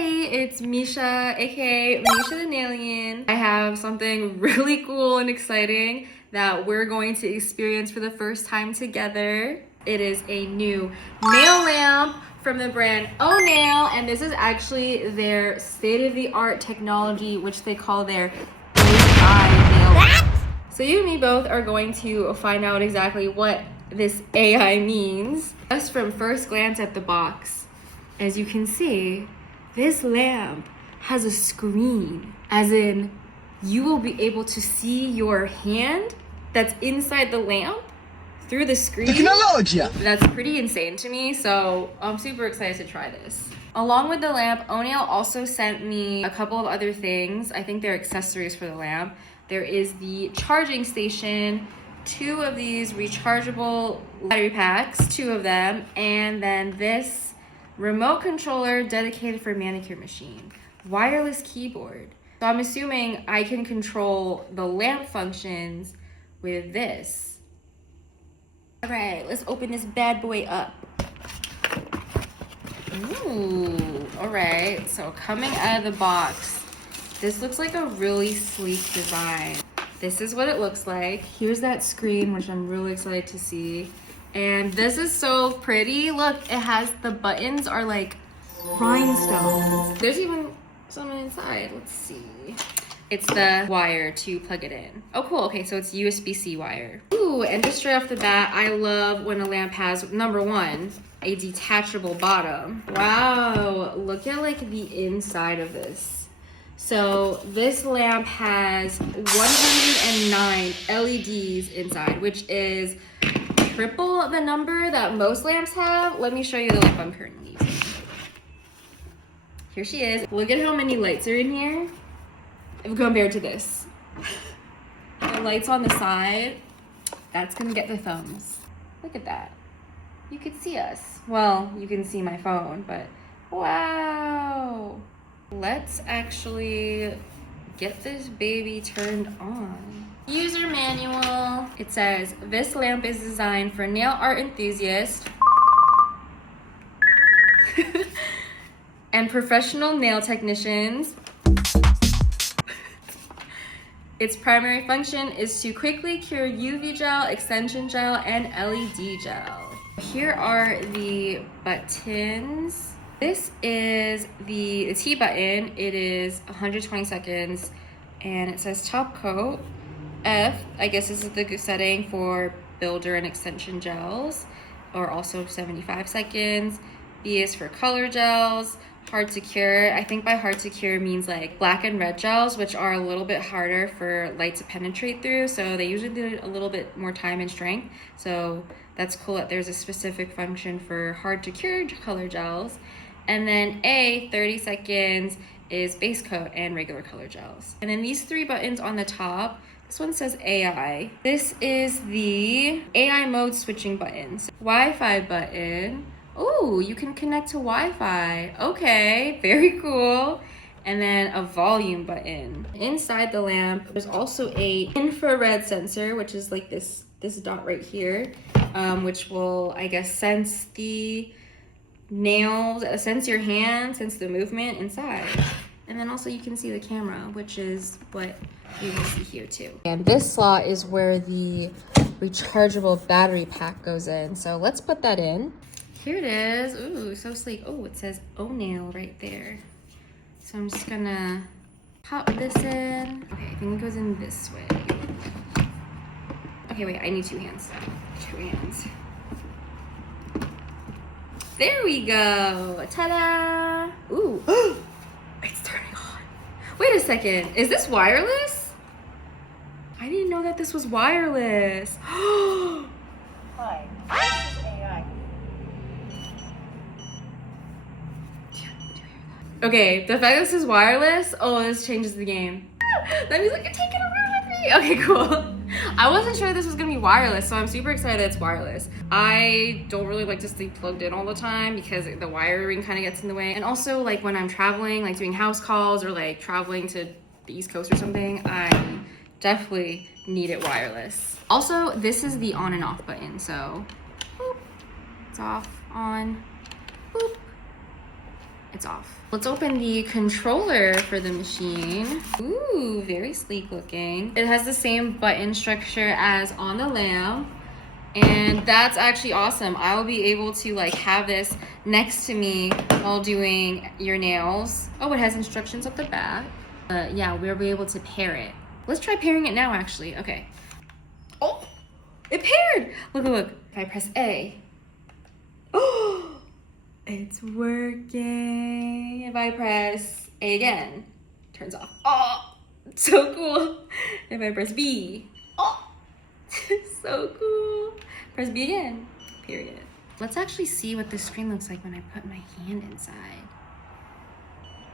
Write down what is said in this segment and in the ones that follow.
Hi, it's Misha, aka Misha the Nailien. I have something really cool and exciting that we're going to experience for the first time together. It is a new nail lamp from the brand ONAIL, and this is actually their state-of-the-art technology, which they call their AI nail lamp. So you and me both are going to find out exactly what this AI means. Just from first glance at the box, as you can see, this lamp has a screen, as in you will be able to see your hand that's inside the lamp through the screen. Technology! That's pretty insane to me, so I'm super excited to try this. Along with the lamp, ONAIL also sent me a couple of other things. I think they're accessories for the lamp. There is the charging station, 2 of these rechargeable battery packs, 2 of them, and then this remote controller dedicated for manicure machine, wireless keyboard. So I'm assuming I can control the lamp functions with this. All right, let's open this bad boy up. Ooh, all right, so coming out of the box, this looks like a really sleek design. This is what it looks like. Here's that screen, which I'm really excited to see. And this is so pretty. Look, it has, the buttons are like rhinestones. There's even something inside. Let's see. It's the wire to plug it in. Oh, cool. Okay, so it's USB-C wire. Ooh, and just straight off the bat, I love when a lamp has, number 1, a detachable bottom. Wow, look at like the inside of this. So this lamp has 109 LEDs inside, which is triple the number that most lamps have. Let me show you the lamp I'm currently using. Here she is. Look at how many lights are in here compared to this. The lights on the side, that's gonna get the thumbs. Look at that. You could see us. Well, you can see my phone, but wow. Let's actually get this baby turned on. User manual. It says, this lamp is designed for nail art enthusiasts and professional nail technicians. Its primary function is to quickly cure UV gel, extension gel, and LED gel. Here are the buttons. This is the T button. It is 120 seconds, and it says top coat. F, I guess this is the setting for builder and extension gels, or also 75 seconds. B is for color gels. Hard to cure, I think by hard to cure means like black and red gels, which are a little bit harder for light to penetrate through, so they usually need a little bit more time and strength. So that's cool that there's a specific function for hard to cure color gels. And then A, 30 seconds, is base coat and regular color gels. And then these 3 buttons on the top, this one says AI. This is the AI mode switching buttons. Wi-Fi button. Oh, you can connect to Wi-Fi. Okay, very cool. And then a volume button. Inside the lamp, there's also a infrared sensor, which is like this dot right here, which will, I guess, sense the nails, sense your hand, sense the movement inside. And then also you can see the camera, which is what you will see here too. And this slot is where the rechargeable battery pack goes in. So let's put that in. Here it is. Ooh, so sleek. Oh, it says ONAIL right there. So I'm just gonna pop this in. Okay, I think it goes in this way. Okay, wait, I need 2 hands. 2 hands. There we go. Ta-da! Ooh, it's turning on. Wait a second, is this wireless? I didn't know that this was wireless. Hi, this is AI. Okay, the fact that this is wireless, oh, this changes the game. That means I can take it around with me. Okay, cool. I wasn't sure this was gonna be wireless, so I'm super excited it's wireless. I don't really like to stay plugged in all the time because the wiring kind of gets in the way. And also, like when I'm traveling, like doing house calls or like traveling to the East Coast or something, I definitely need it wireless. Also, this is the on and off button, so boop, it's off, on, boop. it's off. Let's open the controller for the machine. Ooh, very sleek looking. It has the same button structure as on the lamp. And that's actually awesome. I'll be able to like have this next to me while doing your nails. Oh, it has instructions at the back. Yeah, we'll be able to pair it. Let's try pairing it now, actually. Okay. Oh, it paired. Look, look, look. If I press A. Oh, it's working. If I press A again, turns off. Oh, so cool. If I press B, oh, so cool. Press B again, period. Let's actually see what the screen looks like when I put my hand inside.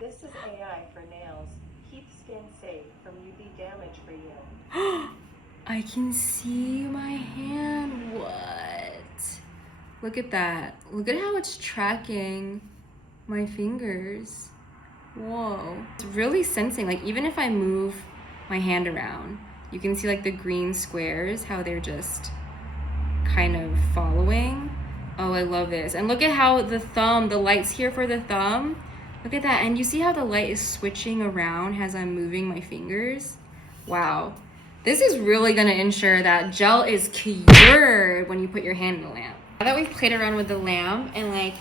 This is AI for nails. Keep skin safe from UV damage for you. I can see my hand. What? Look at that. Look at how it's tracking my fingers. Whoa. It's really sensing, like even if I move my hand around, you can see like the green squares, how they're just kind of following. Oh, I love this. And look at how the thumb, the light's here for the thumb. Look at that. And you see how the light is switching around as I'm moving my fingers? Wow. This is really gonna ensure that gel is cured when you put your hand in the lamp. Now that we've played around with the lamp and like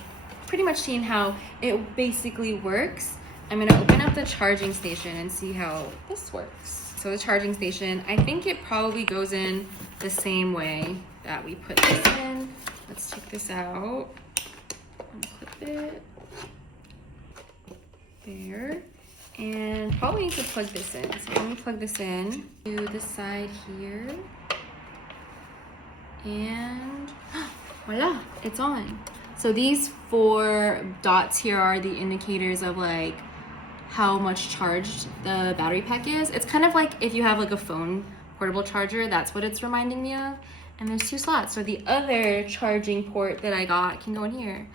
pretty much seen how it basically works, I'm gonna open up the charging station and see how this works. So the charging station, I think it probably goes in the same way that we put this in. Let's take this out and clip it there. And probably need to plug this in. So let me plug this in to the side here. And voila, it's on. So these 4 dots here are the indicators of like how much charged the battery pack is. It's kind of like if you have like a phone portable charger, that's what it's reminding me of. And there's 2 slots. So the other charging port that I got can go in here.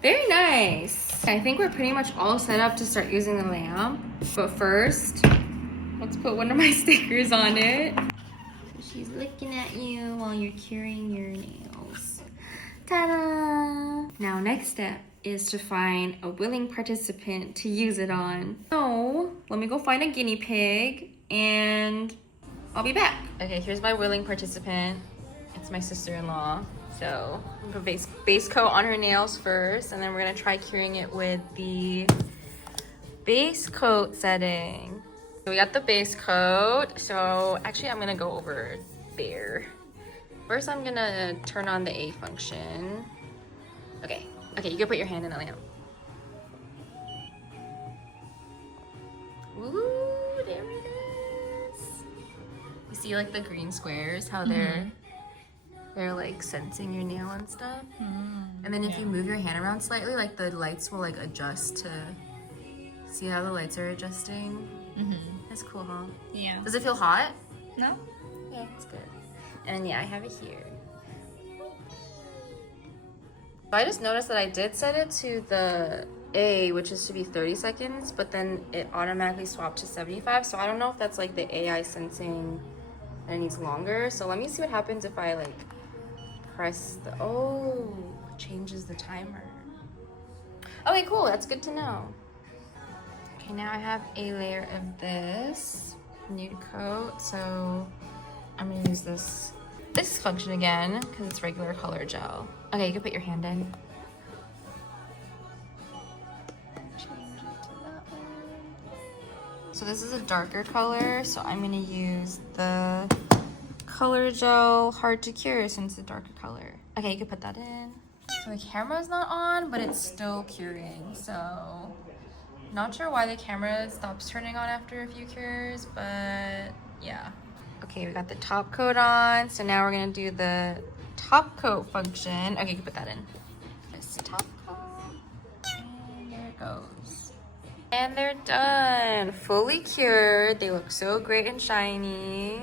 Very nice. I think we're pretty much all set up to start using the lamp. But first, let's put one of my stickers on it. So she's looking at you while you're curing your nails. Ta-da! Now, next step is to find a willing participant to use it on. So, let me go find a guinea pig and I'll be back. Okay, here's my willing participant. It's my sister-in-law. So I'm gonna put base coat on her nails first, and then we're gonna try curing it with the base coat setting. So we got the base coat. So actually I'm gonna go over there. First I'm gonna turn on the A function. Okay, you can put your hand in the lamp. Ooh, there it is. You see like the green squares, how they're like sensing your nail and stuff. And then if you move your hand around slightly, like the lights will like adjust to see how the lights are adjusting. That's cool, huh? Yeah. Does it feel hot? No? Yeah, it's good. And then yeah, I have it here. I just noticed that I did set it to the A, which is to be 30 seconds, but then it automatically swapped to 75. So I don't know if that's like the AI sensing that it needs longer. So let me see what happens if I like press the, oh, it changes the timer. Okay, cool, that's good to know. Okay, now I have a layer of this nude coat, so I'm gonna use this function again because it's regular color gel. Okay, you can put your hand in. Change it to that one. So this is a darker color, so I'm gonna use the color gel hard to cure since it's a darker color. Okay, you can put that in. So the camera's not on, but it's still curing, so not sure why the camera stops turning on after a few cures, but yeah. Okay, we got the top coat on, so now we're gonna do the top coat function. Okay, you can put that in. This top coat, and there it goes. And they're done, fully cured. They look so great and shiny.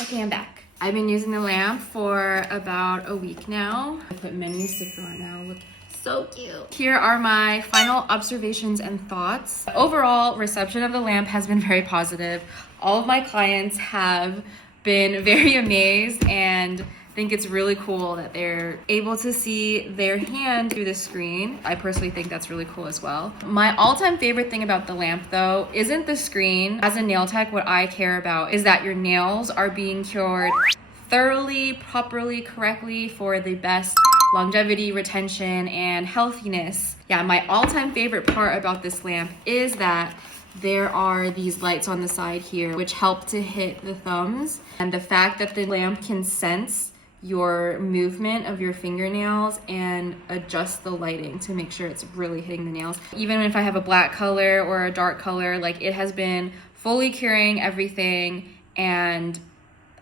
Okay, I'm back. I've been using the lamp for about a week now. I put menu sticker on now. Look so cute. Here are my final observations and thoughts. Overall, reception of the lamp has been very positive. All of my clients have been very amazed and think it's really cool that they're able to see their hand through the screen. I personally think that's really cool as well. My all-time favorite thing about the lamp though isn't the screen. As a nail tech, what I care about is that your nails are being cured thoroughly, properly, correctly for the best longevity, retention, and healthiness. Yeah, my all-time favorite part about this lamp is that there are these lights on the side here which help to hit the thumbs, and the fact that the lamp can sense your movement of your fingernails and adjust the lighting to make sure it's really hitting the nails. Even if I have a black color or a dark color, like, it has been fully curing everything, and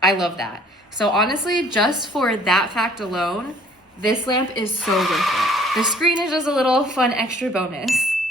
I love that. So honestly, just for that fact alone, this lamp is so worth it. The screen is just a little fun extra bonus.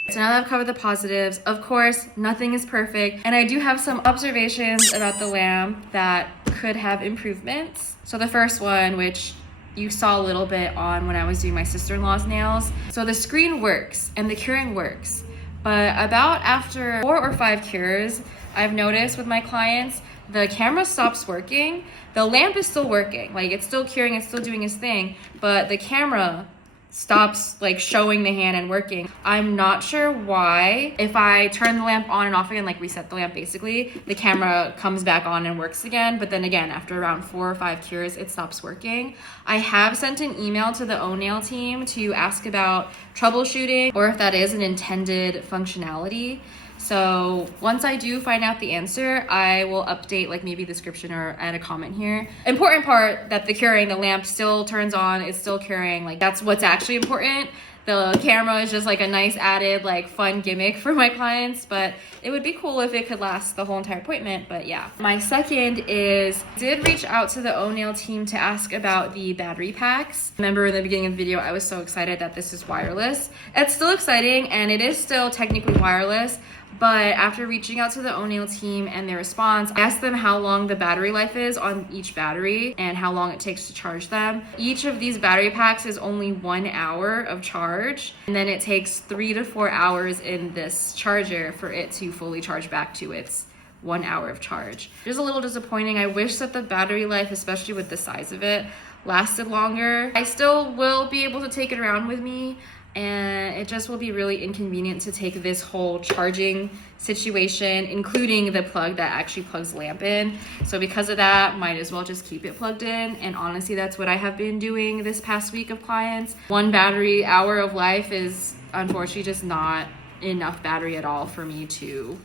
So now that I've covered the positives, of course, nothing is perfect, and I do have some observations about the lamp that could have improvements. So the first one, which you saw a little bit on when I was doing my sister-in-law's nails. So the screen works and the curing works, but about after 4 or 5 cures, I've noticed with my clients, the camera stops working. The lamp is still working, like, it's still curing, it's still doing its thing, but the camera stops like showing the hand and working. I'm not sure why. If I turn the lamp on and off again, like reset the lamp basically, the camera comes back on and works again, but then again, after around 4 or 5 cures, it stops working. I have sent an email to the ONAIL team to ask about troubleshooting or if that is an intended functionality. So once I do find out the answer, I will update like maybe the description or add a comment here. Important part that the curing, the lamp still turns on, it's still curing. Like, that's what's actually important. The camera is just like a nice added like fun gimmick for my clients, but it would be cool if it could last the whole entire appointment. But yeah. My second is, I did reach out to the ONAIL team to ask about the battery packs. Remember in the beginning of the video, I was so excited that this is wireless. It's still exciting and it is still technically wireless. But after reaching out to the ONAIL team and their response, I asked them how long the battery life is on each battery and how long it takes to charge them. Each of these battery packs is only 1 hour of charge, and then it takes 3 to 4 hours in this charger for it to fully charge back to its 1 hour of charge. Just a little disappointing. I wish that the battery life, especially with the size of it, lasted longer. I still will be able to take it around with me, and it just will be really inconvenient to take this whole charging situation, including the plug that actually plugs the lamp in. So because of that, might as well just keep it plugged in. And honestly, that's what I have been doing this past week of clients. 1 battery hour of life is unfortunately just not enough battery at all for me to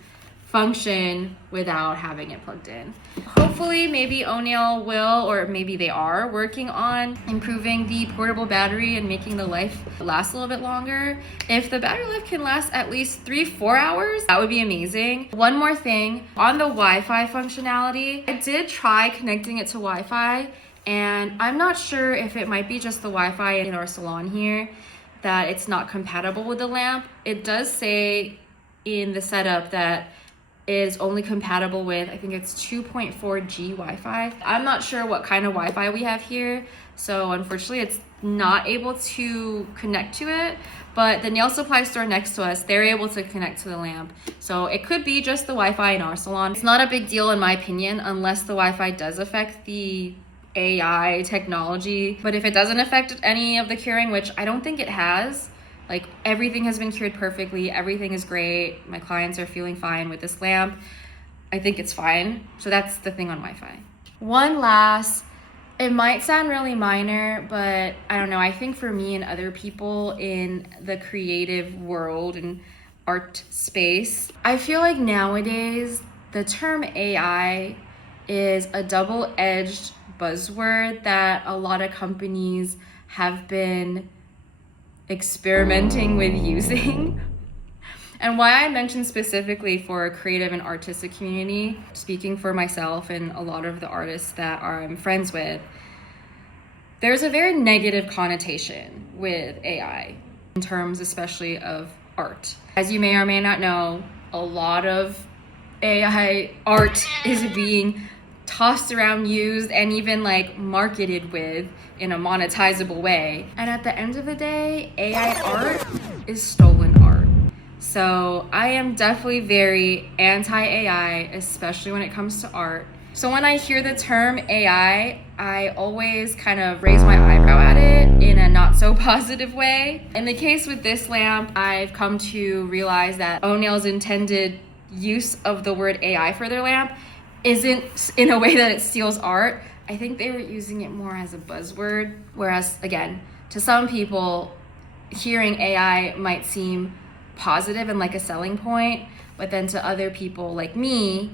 function without having it plugged in. Hopefully, maybe ONAIL will, or maybe they are working on improving the portable battery and making the life last a little bit longer. If the battery life can last at least 3-4 hours, that would be amazing. One more thing, on the Wi-Fi functionality, I did try connecting it to Wi-Fi, and I'm not sure if it might be just the Wi-Fi in our salon here that it's not compatible with the lamp. It does say in the setup that is only compatible with, I think it's 2.4G Wi-Fi. I'm not sure what kind of Wi-Fi we have here, so unfortunately it's not able to connect to it, but the nail supply store next to us, they're able to connect to the lamp. So it could be just the Wi-Fi in our salon. It's not a big deal in my opinion, unless the Wi-Fi does affect the AI technology. But if it doesn't affect any of the curing, which I don't think it has, like, everything has been cured perfectly, everything is great, my clients are feeling fine with this lamp, I think it's fine. So that's the thing on Wi-Fi. One last, it might sound really minor, but I don't know, I think for me and other people in the creative world and art space, I feel like nowadays the term AI is a double-edged buzzword that a lot of companies have been experimenting with using. And why I mentioned specifically for a creative and artistic community, speaking for myself and a lot of the artists that I'm friends with, there's a very negative connotation with AI in terms especially of art. As you may or may not know, a lot of AI art is being tossed around, used, and even like marketed with in a monetizable way. And at the end of the day, AI art is stolen art. So I am definitely very anti-AI, especially when it comes to art. So when I hear the term AI, I always kind of raise my eyebrow at it in a not so positive way. In the case with this lamp, I've come to realize that ONAIL's intended use of the word AI for their lamp isn't in a way that it steals art. I think they were using it more as a buzzword, whereas again, to some people, hearing AI might seem positive and like a selling point, but then to other people like me,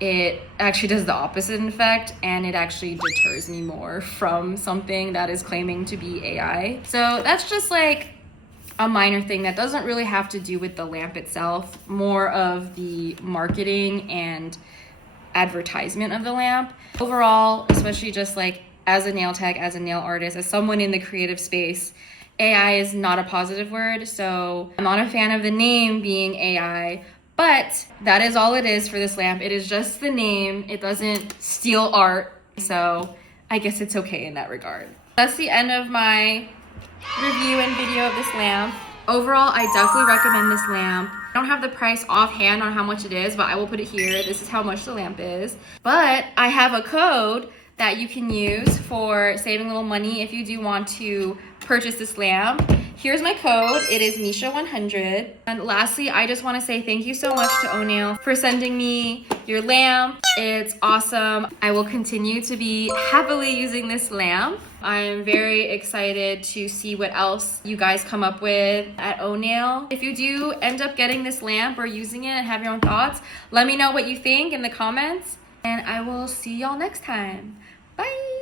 it actually does the opposite in effect, and it actually deters me more from something that is claiming to be AI. So that's just like a minor thing that doesn't really have to do with the lamp itself, more of the marketing and advertisement of the lamp. Overall, especially just like as a nail tech, as a nail artist, as someone in the creative space, AI is not a positive word, so I'm not a fan of the name being AI, but that is all it is for this lamp. It is just the name. It doesn't steal art, so I guess it's okay in that regard. That's the end of my review and video of this lamp. Overall, I definitely recommend this lamp. I don't have the price offhand on how much it is, but I will put it here. This is how much the lamp is. But I have a code that you can use for saving a little money if you do want to purchase this lamp. Here's my code. It is Misha100. And lastly, I just want to say thank you so much to ONAIL for sending me your lamp. It's awesome. I will continue to be happily using this lamp. I am very excited to see what else you guys come up with at ONAIL. If you do end up getting this lamp or using it and have your own thoughts, let me know what you think in the comments, and I will see y'all next time. Bye!